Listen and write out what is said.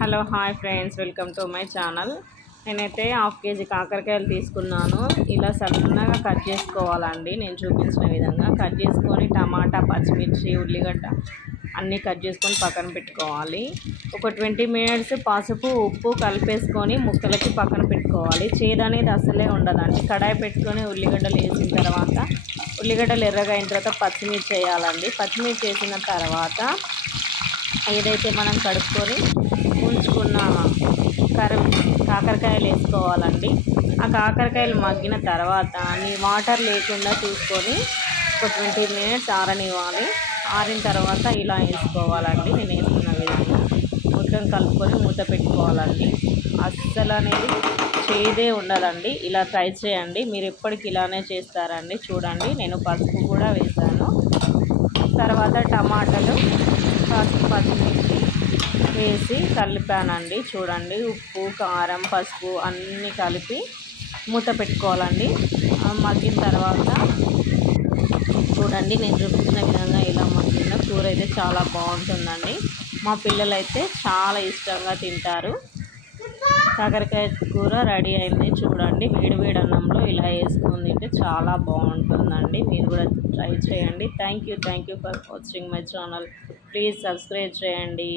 Hello hi friends, welcome to my channel. నేనైతే half KG కాకరకాయలు తీసుకున్నాను. ఇలా సన్నగా కట్ చేసుకోవాలండి. నేను చూపించిన విధంగా కట్ చేసుకొని టమాటా, పచ్చిమిర్చి, ఉల్లిగడ్డ అన్నీ కట్ చేసుకొని పక్కన పెట్టుకోవాలి. ఒక 20 మినిట్స్ పసుపు ఉప్పు కలిపేసుకొని ముక్కలకి పక్కన పెట్టుకోవాలి. చేదు అనేది అసలే ఉండదండి. కడాయి పెట్టుకొని ఉల్లిగడ్డలు వేసిన తర్వాత ఉల్లిగడ్డలు ఎర్రగా అయిన తర్వాత పచ్చిమిర్చి వేయాలండి. పచ్చిమిర్చి వేసిన తర్వాత ఏదైతే మనం కడుక్కొని ఉంచుకున్న కాకరకాయలు వేసుకోవాలండి. ఆ కాకరకాయలు మగ్గిన తర్వాత వాటర్ లేకుండా చూసుకొని ఒక 20 మినిట్స్ ఆరనివ్వాలి. ఆరిన తర్వాత ఇలా వేసుకోవాలండి. నేను వేసుకున్న విధంగా మొత్తం కలుపుకొని మూత పెట్టుకోవాలండి. అస్సలు అనేది చేదే ఉండదండి. ఇలా ట్రై చేయండి. మీరు ఎప్పటికి ఇలానే చేస్తారండి. చూడండి, నేను పసుపు కూడా వేసాను. తర్వాత టమాటాలు, పచ్చిమిర్చి వేసి కలిపానండి. చూడండి, ఉప్పు కారం పసుపు అన్నీ కలిపి మూత పెట్టుకోవాలండి. మగ్గిన తర్వాత చూడండి, నేను చూపించిన విధంగా ఇలా మగ్గిన కూర అయితే చాలా బాగుంటుందండి. మా పిల్లలైతే చాలా ఇష్టంగా తింటారు. కాకరకాయ కూర రెడీ అయింది. చూడండి, వేడి వేడి అన్నంలో ఇలా వేసుకొని తింటే చాలా బాగుంటుందండి. మీరు కూడా ట్రై చేయండి. Thank you for watching my channel. Please subscribe చేయండి.